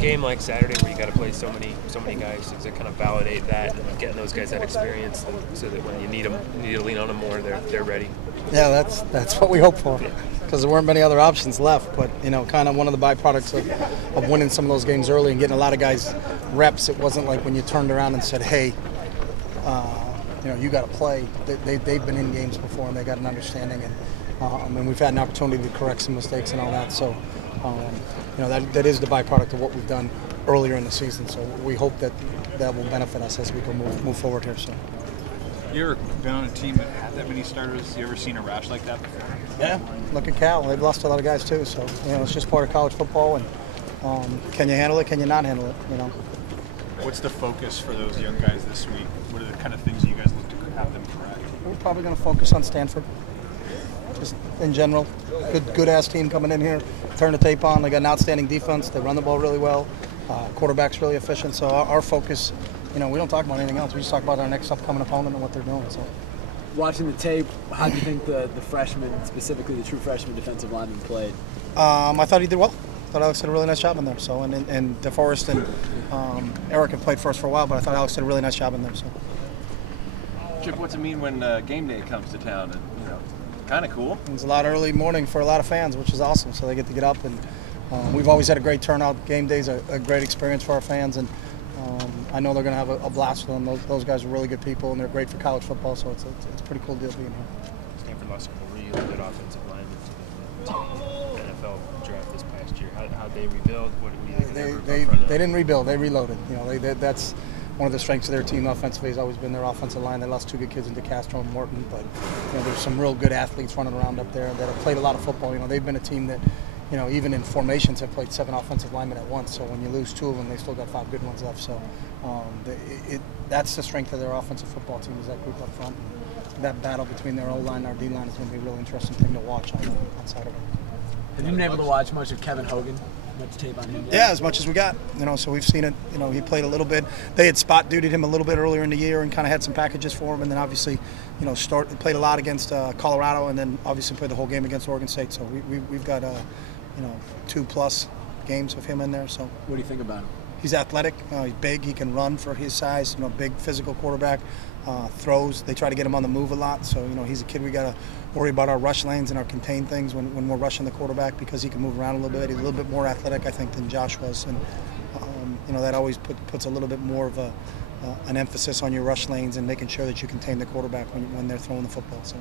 game like Saturday where you got to play so many guys to kind of validate that and getting those guys that experience, so that when you need them, you need to lean on them more, they're ready. Yeah, that's what we hope for, because there weren't many other options left. But kind of one of the byproducts of winning some of those games early and getting a lot of guys reps. It wasn't like when you turned around and said, "Hey, you got to play." They've been in games before and they got an understanding, and we've had an opportunity to correct some mistakes and all that. So, that is the byproduct of what we've done earlier in the season. So we hope that will benefit us as we go move forward here. So. You ever been on a team that had that many starters? You ever seen a rash like that before? Yeah, look at Cal. They've lost a lot of guys too. So it's just part of college football. And can you handle it? Can you not handle it? What's the focus for those young guys this week? What are the kind of things you guys look to have them correct? We're probably going to focus on Stanford. Just in general, good ass team coming in here. Turn the tape on. They got an outstanding defense. They run the ball really well. Quarterback's really efficient. So our focus. We don't talk about anything else. We just talk about our next upcoming opponent and what they're doing. So, watching the tape, how do you think the freshmen, specifically the true freshman defensive lineman, played? I thought he did well. I thought Alex did a really nice job in there. So, and DeForest and Eric have played for us for a while, but I thought Alex did a really nice job in there. So, Chip, what's it mean when game day comes to town? And kind of cool. It's a lot of early morning for a lot of fans, which is awesome. So they get to get up, and we've always had a great turnout. Game day's a great experience for our fans, and I know they're going to have a blast with them. Those guys are really good people, and they're great for college football, so it's a pretty cool deal being here. Stanford lost a really good offensive lineman to the NFL draft this past year. How'd they rebuild? What do you think? They didn't rebuild. They reloaded. That's one of the strengths of their team offensively has always been their offensive line. They lost two good kids in DeCastro and Morton, but there's some real good athletes running around up there that have played a lot of football. They've been a team that even in formations have played 7 offensive linemen at once. So when you lose 2 of them, they still got 5 good ones left. So that's the strength of their offensive football team, is that group up front. And that battle between their O-line and our D-line is going to be a real interesting thing to watch on Saturday. Have you been able to watch much of Kevin Hogan? Much tape on him? Yeah, as much as we got. So we've seen it. He played a little bit. They had spot dutied him a little bit earlier in the year and kind of had some packages for him. And then obviously, played a lot against Colorado, and then obviously played the whole game against Oregon State. So we've got 2+ games of him in there. So what do you think about him? He's athletic. He's big. He can run for his size. Big physical quarterback. Throws. They try to get him on the move a lot. So he's a kid we got to worry about our rush lanes and our contain things when we're rushing the quarterback, because he can move around a little bit. He's a little bit more athletic, I think, than Josh was, and that always puts a little bit more of an emphasis on your rush lanes and making sure that you contain the quarterback when they're throwing the football. So.